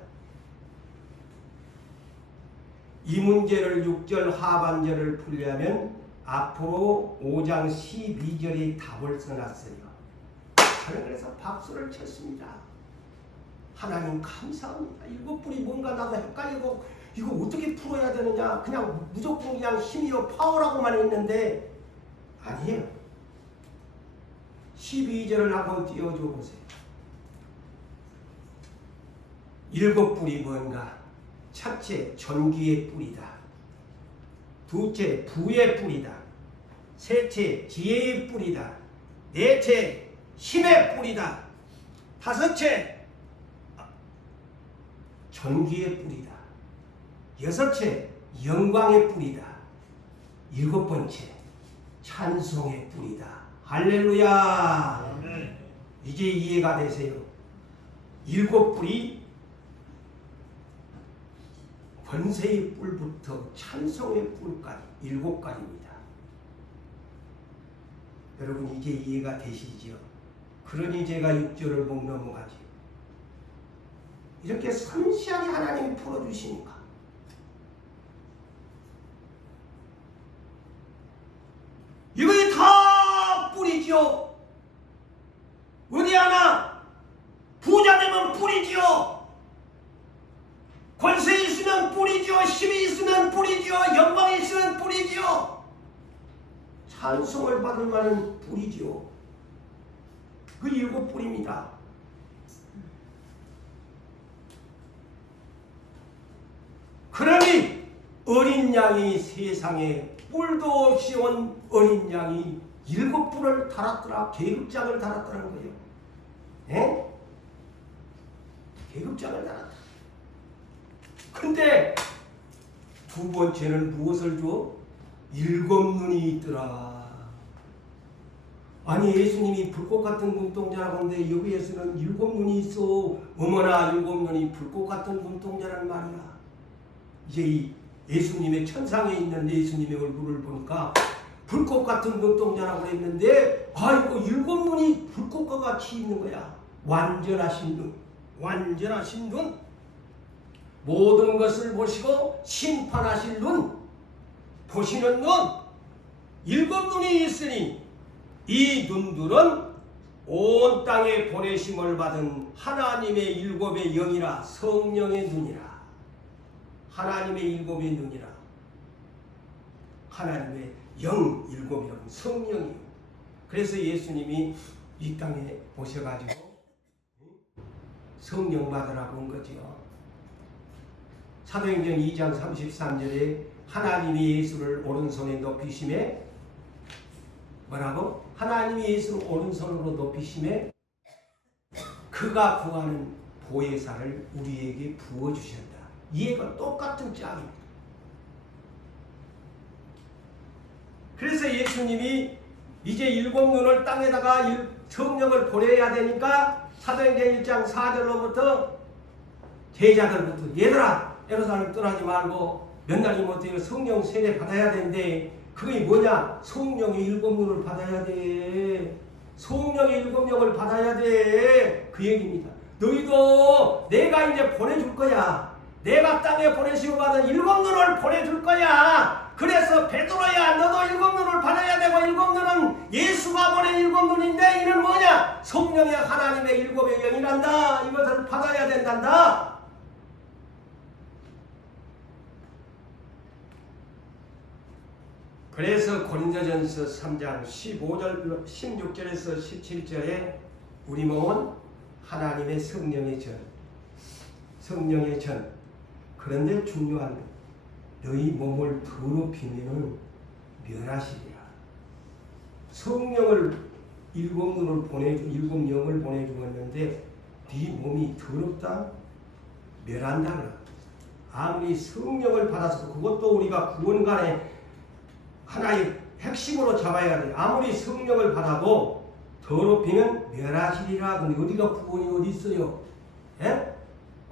이 문제를 6절 하반절을 풀려면 앞으로 5장 12절이 답을 써놨어요. 저는 그래서 박수를 쳤습니다. 하나님 감사합니다. 7뿔이 뭔가 나도 헷갈리고 이거 어떻게 풀어야 되느냐, 그냥 무조건 그냥 힘이요 파워라고만 있는데 아니에요. 12절을 한번 띄워줘 보세요. 7뿔이 뭔가? 첫째, 존귀의 뿔이다. 둘째, 부의 뿔이다. 셋째, 지혜의 뿔이다. 넷째, 힘의 뿔이다. 다섯째, 존귀의 뿔이다. 여섯째, 영광의 뿔이다. 7번째, 찬송의 뿔이다. 할렐루야. 이제 이해가 되세요. 7뿔이 권세의 뿔부터 찬송의 뿔까지 7가지입니다. 여러분 이제 이해가 되시지요? 그러니 제가 6절을 못 넘어가지요. 이렇게 섬세하게 하나님이 풀어주시니까. 이거에 다 뿔이지요. 어디 하나 부자 되면 뿔이지요. 권세 있으면 뿔이지요. 힘이 있으면 뿔이지요. 영광이 찬송을 받을 만한 뿔이지요. 그 7뿔입니다. 그러니 어린 양이 세상에 뿔도 없이 온 어린 양이 7뿔을 달았더라. 계급장을 달았더라는 거예요. 예? 계급장을 달았다. 근데 두 번째는 무엇을 줘? 7눈이 있더라. 아니 예수님이 불꽃 같은 눈동자라고 하는데 여기에서는 7눈이 있어. 어머나 7눈이 불꽃 같은 눈동자란 말이야. 이제 이 예수님의 천상에 있는 예수님의 얼굴을 보니까 불꽃 같은 눈동자라고 했는데 아이고 7눈이 불꽃과 같이 있는 거야. 완전하신 눈. 완전하신 눈. 모든 것을 보시고 심판하실 눈. 보시는 눈. 7눈이 있으니 이 눈들은 온 땅에 보내심을 받은 하나님의 7의 영이라. 성령의 눈이라. 하나님의 7의 눈이라. 하나님의 영 7이라고 성령이요. 그래서 예수님이 이 땅에 오셔가지고 성령 받으라고 한 거죠. 사도행전 2장 33절에 하나님이 예수를 오른손에 높이심에 뭐라고? 하나님이 예수를 오른손으로 높이심에 그가 구하는 보혜사를 우리에게 부어주셨다. 이해가 똑같은 짝입니다. 그래서 예수님이 이제 7눈을 땅에다가 성령을 보내야 되니까 사도행전 1장 4절로부터 제자들부터 얘들아 예루살렘 떠나지 말고 몇 날이 못해요. 성령 세례 받아야 되는데 그게 뭐냐? 성령의 7눈을 받아야 돼. 성령의 7영을 받아야 돼. 그 얘기입니다. 너희도 내가 이제 보내줄 거야. 내가 땅에 보내시고 받은 7눈을 보내줄 거야. 그래서 베드로야 너도 7눈을 받아야 되고 7눈은 예수가 보낸 7눈인데 이는 뭐냐? 성령의 하나님의 7의 영이란다. 이것을 받아야 된단다. 그래서 고린도전서 3장 15절 16절에서 17절에 우리 몸은 하나님의 성령의 전. 성령의 전. 그런데 중요한 것. 너희 몸을 더럽히면 멸하시리라. 성령을 7눈을 보내주 7영을 보내주었는데 네 몸이 더럽다? 멸한다. 아무리 성령을 받아서 그것도 우리가 구원간에 하나의 핵심으로 잡아야 돼. 아무리 성령을 받아도 더럽히면 멸하시리라. 근데 어디가 구원이 어디 있어요? 예?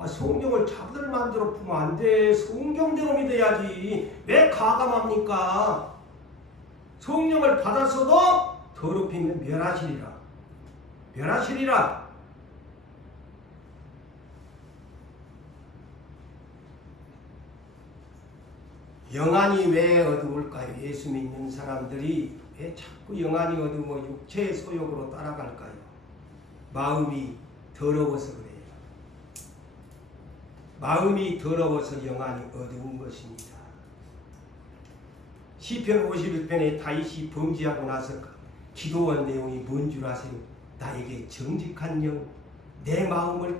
성령을 잡들 마음대로 품으면 안 돼. 성경대로 믿어야지. 왜 가감합니까? 성령을 받았어도 더럽히면 멸하시리라. 멸하시리라. 영안이 왜 어두울까요? 예수 믿는 사람들이 왜 자꾸 영안이 어두워 육체의 소욕으로 따라갈까요? 마음이 더러워서 그래요. 마음이 더러워서 영안이 어두운 것입니다. 시편 51편에 다윗이 범죄하고 나서 기도한 내용이 뭔 줄 아세요? 나에게 정직한 영, 내 마음을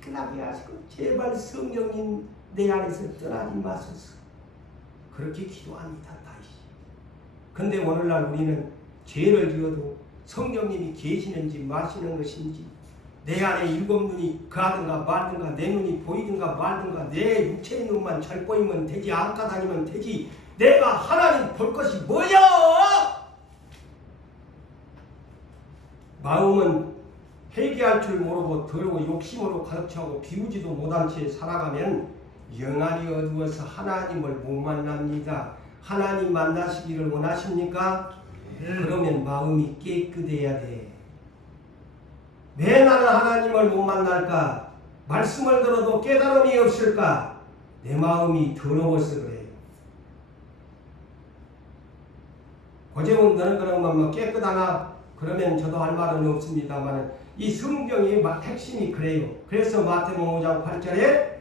깨끗하게 하시고 제발 성령님 내 안에서 떠나지 마소서. 그렇게 기도합니다. 다윗이. 근데 오늘날 우리는 죄를 지어도 성령님이 계시는지 마시는 것인지 내 안에 7눈이 가든가 말든가 내 눈이 보이든가 말든가 내 육체의 눈만 잘 보이면 되지 안가 다니면 되지 내가 하나님 볼 것이 뭐야? 마음은 회개할 줄 모르고 더러워 욕심으로 가득 차고 비우지도 못한 채 살아가면 영안이 어두워서 하나님을 못 만납니다. 하나님 만나시기를 원하십니까? 그러면 마음이 깨끗해야 돼. 왜 나는 하나님을 못 만날까? 말씀을 들어도 깨달음이 없을까? 내 마음이 더러워서 그래요. 고재문 너는 그러면 깨끗하나? 그러면 저도 할 말은 없습니다만 이 성경의 핵심이 그래요. 그래서 마태복음 5장 8절에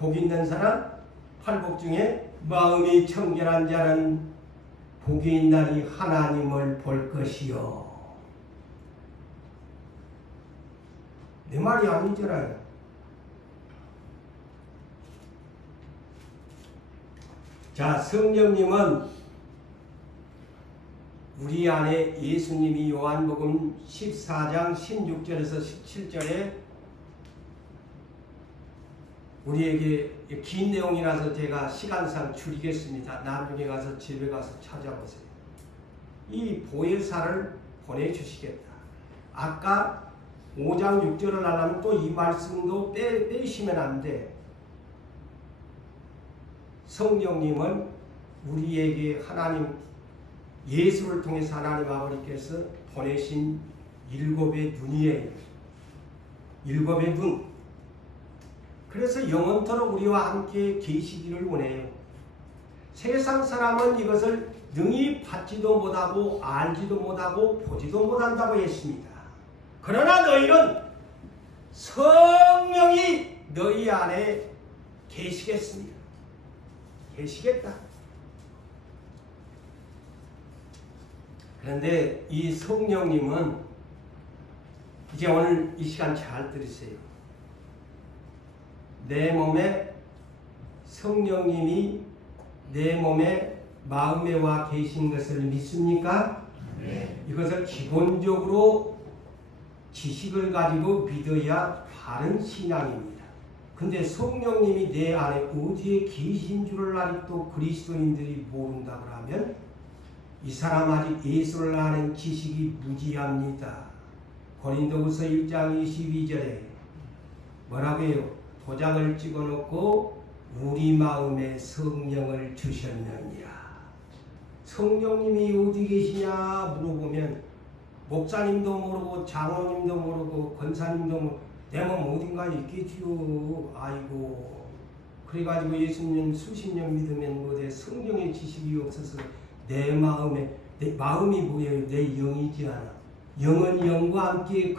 복 있는 사람, 팔복 중에 마음이 청결한 자는 복이 있나니 하나님을 볼 것이요. 내 말이 아니잖아요. 자, 성령님은 우리 안에 예수님이 요한복음 14장 16절에서 17절에 우리에게 긴 내용이라서 제가 시간상 줄이겠습니다. 나중에 가서 집에 가서 찾아보세요. 이 보혜사를 보내주시겠다. 아까 5장 6절을 하려면 또 이 말씀도 빼시면 안 돼. 성령님은 우리에게 하나님 예수를 통해서 하나님 아버지께서 보내신 일곱의 눈이에요. 일곱의 눈. 그래서 영원토록 우리와 함께 계시기를 원해요. 세상 사람은 이것을 능히 받지도 못하고 알지도 못하고 보지도 못한다고 했습니다. 그러나 너희는 성령이 너희 안에 계시겠습니다. 계시겠다. 그런데 이 성령님은 이제 오늘 이 시간 잘 들으세요. 내 몸에 성령님이 내 몸에 마음에 와 계신 것을 믿습니까? 네. 이것을 기본적으로 지식을 가지고 믿어야 바른 신앙입니다. 근데 성령님이 내 안에 어디에 계신 줄을 아직도 그리스도인들이 모른다 그러면 이 사람 아직 예수를 아는 지식이 무지합니다. 고린도후서 1장 22절에 뭐라고 해요? 도장을 찍어놓고 우리 마음에 성령을 주셨느니라. 성령님이 어디 계시냐 물어보면 목사님도 모르고 장로님도 모르고 권사님도 모르고 내 몸 어딘가에 있겠지요. 아이고. 그래가지고 예수님 수십 년 믿으면 뭐래 성령의 지식이 없어서 내 마음에 내 마음이 뭐예요? 내 영이지 않아. 영은 영과 함께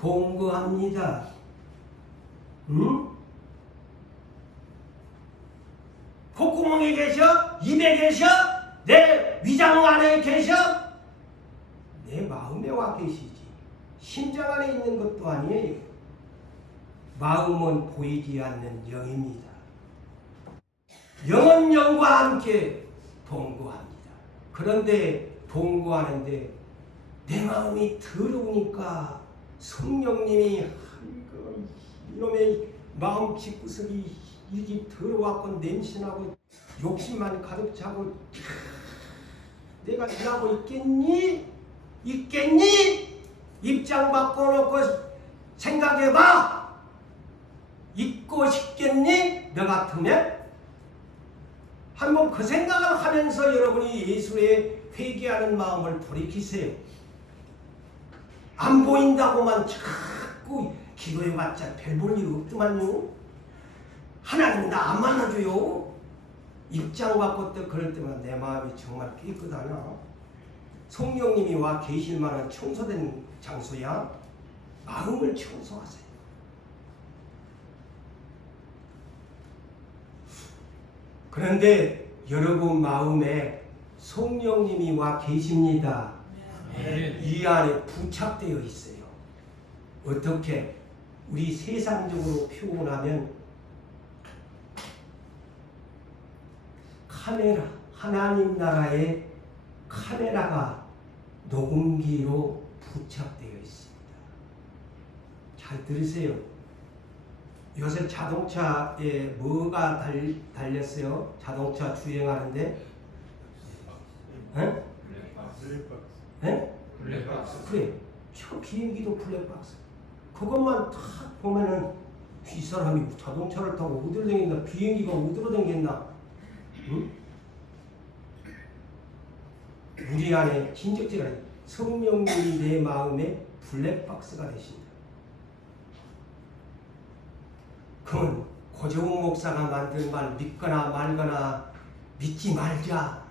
동거합니다. 응? 콧구멍에 계셔? 입에 계셔? 내 위장 안에 계셔? 내 마음에 와 계시지. 심장 안에 있는 것도 아니에요. 마음은 보이지 않는 영입니다. 영은 영과 함께 동거합니다. 그런데 동거하는데 내 마음이 더러우니까 성령님이 이놈의 마음 집구석이 이게 더러워갖고 냄새나고 욕심만 가득 차고 내가 일하고 있겠니? 있겠니? 입장 바꿔놓고 생각해봐. 있고 싶겠니? 너 같으면? 한번 그 생각을 하면서 여러분이 예수의 회개하는 마음을 돌이키세요. 안 보인다고만 자꾸 기도해봤자 별 볼 일 없더만요. 하나님 나 안 만나줘요. 입장 바꿨다 그럴 때마다 내 마음이 정말 깨끗하냐? 성령님이 와 계실 만한 청소된 장소야. 마음을 청소하세요. 그런데 여러분 마음에 성령님이 와 계십니다. 네. 이 안에 부착되어 있어요. 어떻게? 우리 세상적으로 표현하면 카메라, 하나님 나라의 카메라가 녹음기로 부착되어 있습니다. 잘 들으세요. 요새 자동차에 뭐가 달렸어요? 자동차 주행하는데? 블랙박스. 그래. 저 비행기도 블랙박스. 그것만 탁 보면은 이 사람이 자동차를 타고 어디로 댕긴다? 비행기가 어디로 댕긴다? 응? 우리 안에 진적지가 성령님이 내 마음에 블랙박스가 되신다. 그건 고재홍 목사가 만든 말 믿거나 말거나 믿지 말자.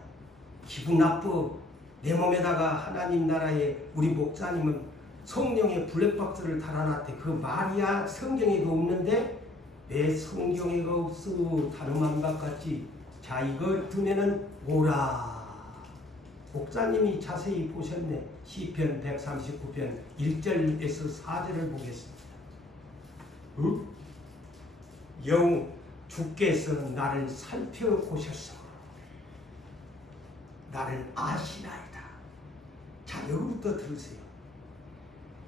기분 나쁘. 내 몸에다가 하나님 나라에 우리 목사님은 성령의 블랙박스를 달아놨대. 그 말이야 성경에도 없는데 왜 성경에가 없어? 다른 만박 같지. 자 이걸 두면은 오라. 목사님이 자세히 보셨네. 시편 139편 1절에서 4절을 보겠습니다. 응? 여우 주께서 나를 살펴보셨어. 나를 아시나이다. 자, 여기부터 들으세요.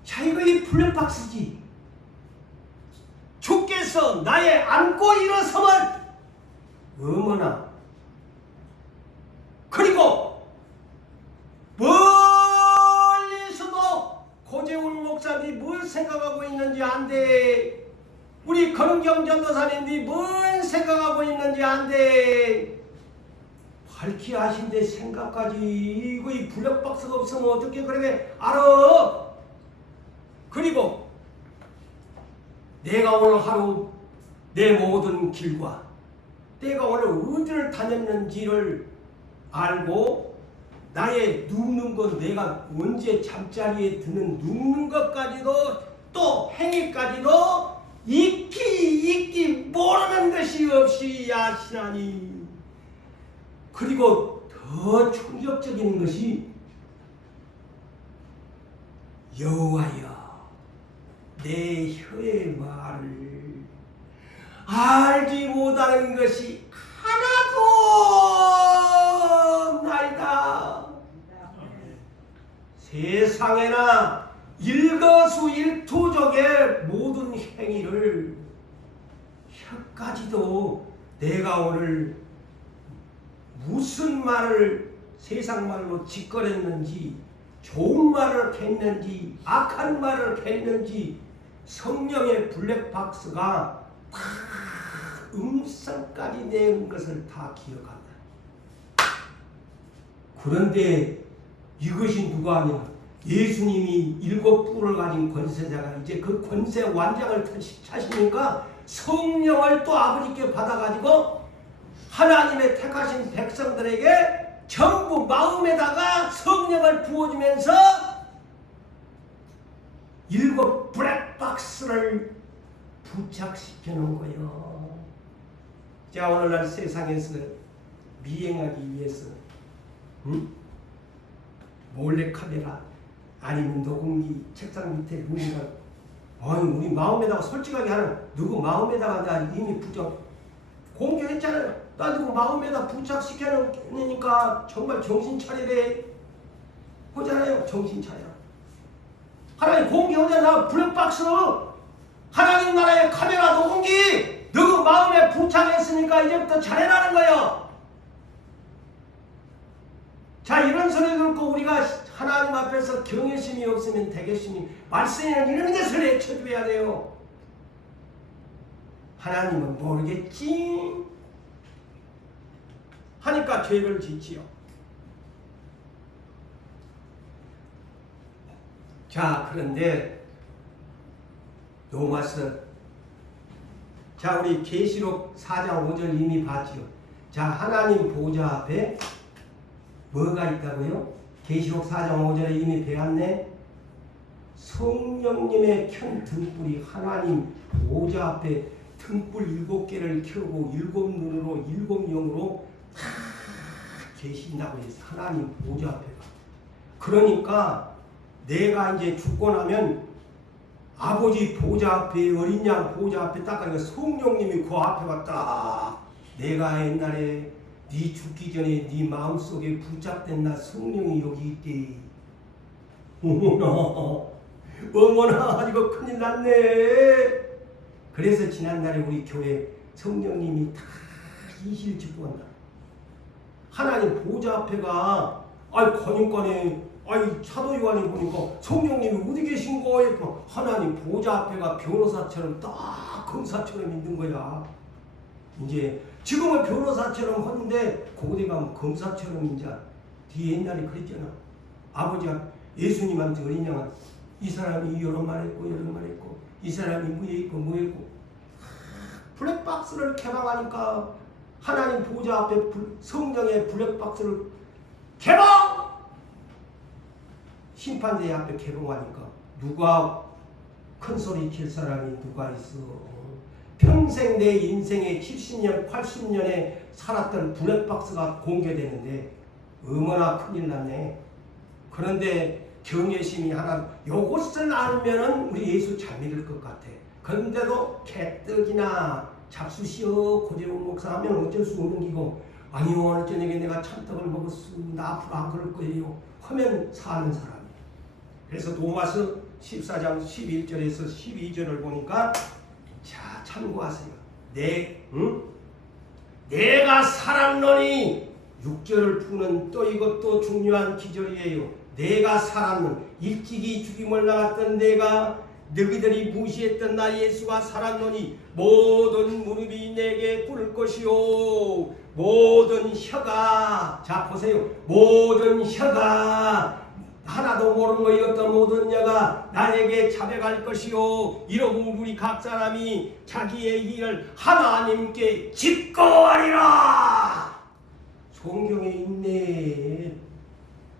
자, 이거 이 블랙박스지. 주께서 나의 안고 일어섬을 어머나. 그리고 멀리서도 고재훈 목사님이 뭘 생각하고 있는지 안 돼. 우리 건은경 전도사님이 뭘 생각하고 있는지 안 돼. 밝히 아신데 생각까지 이거 이 블랙박스가 없으면 어떻게 그렇게 알아. 그리고 내가 오늘 하루 내 모든 길과 내가 오늘 어디를 다녔는지를 알고 나의 눕는 것, 내가 언제 잠자리에 드는 눕는 것까지도 또 행위까지도 익히 모르는 것이 없이 아시나니. 그리고 더 충격적인 것이 여호와여 내 혀의 말을 알지 못하는 것이 하나도 없나이다. 세상에나 일거수일투족의 모든 행위를 혀까지도 내가 오늘 무슨 말을 세상 말로 짓거렸는지, 좋은 말을 했는지 악한 말을 했는지 성령의 블랙박스가 다 음성까지 낸 것을 다 기억한다. 그런데 이것이 누가 아니냐? 예수님이 7뿔을 가진 권세자가 이제 그 권세 완장을 차시니까 성령을 또 아버지께 받아가지고 하나님의 택하신 백성들에게 전부 마음에다가 성령을 부어주면서 7 블랙박스를 부착시켜 놓은 거예요. 자, 오늘날 세상에서 미행하기 위해서 몰래카메라 아니면 녹음기 책상 밑에 누군가 아니 우리 마음에다가 솔직하게 하는 누구 마음에다가 나 이미 부착 공개했잖아요. 나 누구 마음에다 부착시켜 놓으니까 정말 정신 차리래 하잖아요. 정신 차려. 하나님 공개하잖아. 블랙박스로 하나님 나라의 카메라 녹음기 누구 마음에 부착했으니까 이제부터 잘해라는 거예요. 자, 이런 소리 듣고 우리가 하나님 앞에서 경외심이 없으면 되겠으니 말씀에는 이런 것을 내쳐줘야 돼요. 하나님은 모르겠지 하니까 죄를 짓지요. 자, 그런데 로마서 자, 우리 계시록 4장 5절 이미 봤지요. 자, 하나님 보좌 앞에 뭐가 있다고요? 계시록 4장 5절에 이미 배웠네. 성령님의 켠 등불이 하나님 보좌 앞에 등불 7개를 켜고 7눈으로 7영으로 다 계신다고 했어. 하나님 보좌 앞에가. 그러니까 내가 이제 죽고 나면 아버지 보좌 앞에 어린 양 보좌 앞에 딱 가니까 성령님이 그 앞에가 딱 내가 옛날에 네 죽기 전에 네 마음속에 붙잡된 나 성령이 여기 있대. 어머나 이거 큰일 났네. 그래서 지난날에 우리 교회 성령님이 다 이실 짓고 간다. 하나님 보좌 앞에가 거니까네 사도 요한이 보니까 성령님이 어디 계신 거예요? 하나님 보좌 앞에가 변호사처럼 딱 검사처럼 있는 거야. 이제 지금은 변호사처럼 하는데 거기 가면 검사처럼 이제 뒤에 옛날에 그랬잖아. 아버지가 예수님한테 어린 양은 이 사람이 이런 말 했고 이런 말 했고 이 사람이 뭐에 있고 뭐에 있고 블랙박스를 개방하니까 하나님 보좌 앞에 성령의 블랙박스를 개방! 심판대 앞에 개봉하니까 누가 큰 소리 칠 사람이 누가 있어. 평생 내 인생에 70년 80년에 살았던 블랙박스가 공개되는데 어머나 큰일 났네. 그런데 경외심이 하나, 요것을 알면은 우리 예수 잘 믿을 것 같아. 그런데도 개떡이나 잡수시오 고재훈 목사 하면 어쩔 수 없는 기고, 아니요 오늘 저녁에 내가 참떡을 먹었어, 나 앞으로 안 그럴 거예요 하면 사는 사람이에요. 그래서 로마서 14장 11절에서 12절을 보니까, 자 참고하세요. 내가 살았노니, 6절을 푸는 또 이것도 중요한 기절이에요. 내가 살았는, 일찍이 죽임을 나갔던 내가, 너희들이 무시했던 나 예수가 살았노니 모든 무릎이 내게 꿇을 것이요 모든 혀가, 자 보세요, 모든 혀가, 하나도 모르는 것이었던 모든 혀가 나에게 자백할 것이요 이러고 우리 각 사람이 자기의 일을 하나님께 직거하리라. 성경에 있네.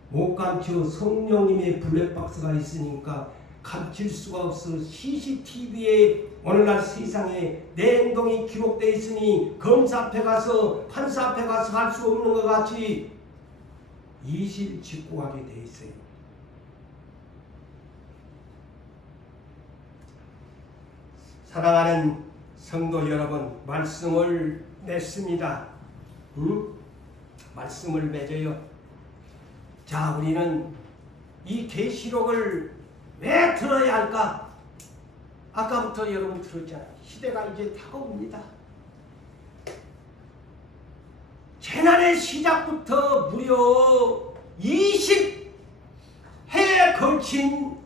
못 감춰. 성령님의 블랙박스가 있으니까 감출 수가 없어. CCTV에 오늘날 세상에 내 행동이 기록되어 있으니 검사 앞에 가서 판사 앞에 가서 할 수 없는 것 같이 이실직고하게 돼 있어요. 사랑하는 성도 여러분, 말씀을 맺습니다. 말씀을 맺어요. 자, 우리는 이 계시록을 왜 들어야 할까? 아까부터 여러분 들었잖아요. 시대가 이제 다가옵니다. 재난의 시작부터 무려 20해에 걸친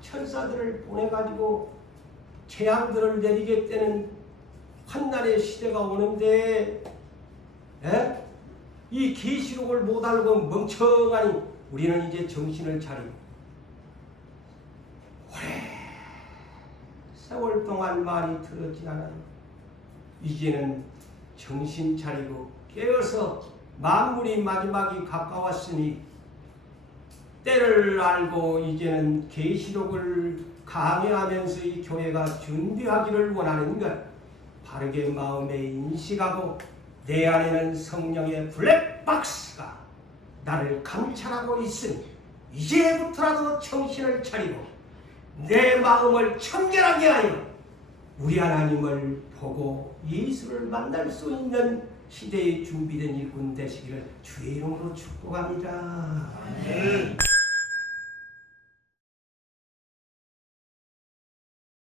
천사들을 보내가지고 재앙들을 내리겠다는 환난의 시대가 오는데, 이 계시록을 못 알고 멍청하니 우리는 이제 정신을 차리고, 오래 세월 동안 많이 들었지 않아요. 이제는 정신 차리고 깨어서 만물이 마지막이 가까웠으니 때를 알고 이제는 계시록을 강해하면서 이 교회가 준비하기를 원하는 것, 바르게 마음에 인식하고 내 안에는 성령의 블랙박스가 나를 감찰하고 있으니 이제부터라도 정신을 차리고 내 마음을 청결하게 하여 우리 하나님을 보고 예수를 만날 수 있는 시대에 준비된 일꾼 되시기를 주의 이름으로 축복합니다. 아멘.